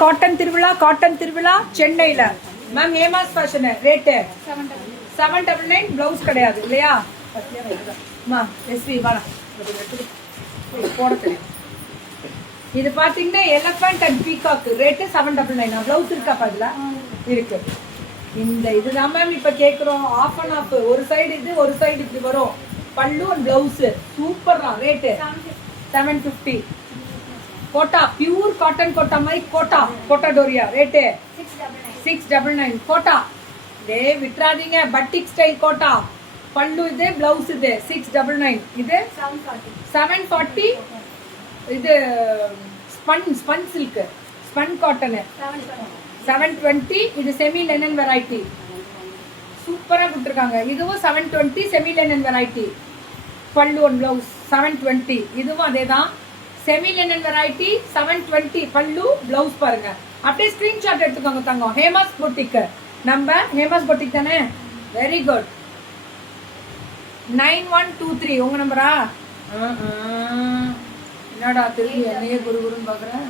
Cotton திருவிழா சென்னையில ma'am Hema's fashion rate 799 blouse கிடையாது இல்லையா போட தெரியும். இது பாத்தீங்கன்னா elephant and peacock rate 799 blouse இருக்கா அதுல இருக்கு. இந்த இதுதான் மேம் இப்ப கேக்குறோம் ஆஃப் அண்ட் ஆஃப் ஒரு சைடு இது ஒரு சைடு இப்படி வரும் பல்லு அண்ட் பிளவுஸ் சூப்பர் தான் rate 750 Kota pure cotton Kota மாதிரி கோட்டா டோரியா ரேட்டு 699 கோட்டா டே விட்டுறாதீங்க பட்டிக் ஸ்டைல் கோட்டா பல்லு இது பிளவுஸ் இது 699 இது 740 இது ஸ்பன் சில்க் ஸ்பன் காட்டன் 720 இது செமி லெனன் வெரைட்டி சூப்பரா கொடுத்துருக்காங்க. இதுவும் 720 செமி லெனன் வெரைட்டி பல்லு அண்ட் பிளவுஸ் 720 இதுவும் அதேதான் செமி லெனன் வெரைட்டி 720 பல்லு பிளவுஸ் பாருங்க. அப்படியே ஸ்கிரீன்ஷாட் எடுத்துக்கோங்க தங்கம். ஹேமாஸ் பொட்டிக் நம்ம ஹேமாஸ் பொட்டிக் தானே வெரி குட் 9123 உங்க நம்பரா என்னடா திரும்பி என்னையே குருன்னு பாக்குறேன்.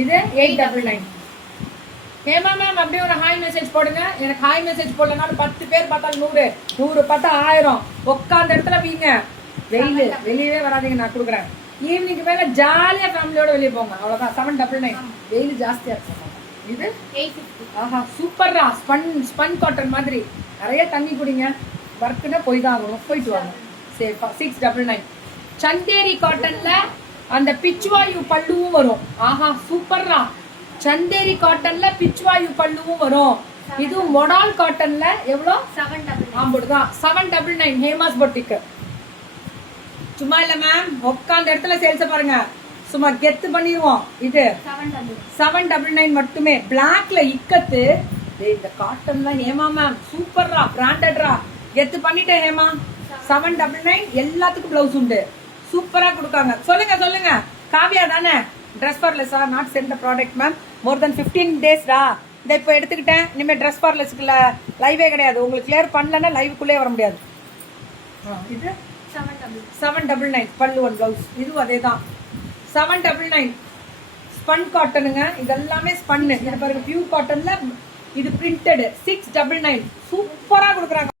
இது 899 ஹேமா மேம் அப்படியே ஒரு ஹாய் மெசேஜ் போடுங்க. எனக்கு ஹாய் மெசேஜ் போடலனாலும் 10 பேர் பார்த்தாலும் 100 பார்த்தா 1000 உட்காந்த இடத்துல வீங்க வெளியவே வராதிங்க நான் கொடுக்குறேன். ஈவினிங் மேல ஜாலியா ஃபேமிலியோட வெளியே போங்க அவ்வளவுதான் 799 வெயில் ஜாஸ்தியா இருக்கும். இது 850 ஆஹா சூப்பர்ரா ஸ்பன் காட்டன் மாதிரி நிறைய தண்ணி குடிங்க ஒர்க்குன்னா போய் தான் ஆகணும் போயிட்டு வாங்க சேஃபா 699 சந்தேரி காட்டன்ல அந்த பிச்சுவாயு பல்லுவும் வரும். ஆஹா சூப்பர்ரா சந்தேரி காட்டன்ல பிச்சுவாயு பல்லுவும் வரும். இது மொடால் காட்டன்ல எவ்வளோ 799 799 ஹேமாஸ் பொட்டிக் சும்மா இல்ல மேம் உட்காந்த இடத்துல சேல்ஸ் பாருங்க சும்மா கெத்து பண்ணிடுவோம். இது 799 மட்டுமே பிளாக்ல இக்கத்து இந்த காட்டன்ல ஹேமா மேம் சூப்பர்ரா பிராண்டட்ரா கெத்து பண்ணிட்டேன் ஹேமா 799 எல்லாத்துக்கும் பிளவுஸ் உண்டு சூப்பரா கொடுக்காங்க. சொல்லுங்க காவியா தானே ட்ரெஸ் ஃபார்லெஸ் not sent product ma'am more then 15 days டா இதை இப்போ எடுத்துக்கிட்டேன். இனிமேல் ட்ரெஸ் ஃபார்லெஸ்க்குள்ள லைவே கிடையாது. உங்களுக்கு கிளியர் பண்ணலன்னா லைவுக்குள்ளே வர முடியாது. இது 799 பல்லு ஒன் பிளவுஸ் இதுவும் அதே தான் 799 ஸ்பன் காட்டனுங்க இதெல்லாமே ஸ்பன்னு. இது பாருங்க பியூர் காட்டன்ல இது பிரிண்டட் 699 சூப்பரா கொடுக்குறாங்க.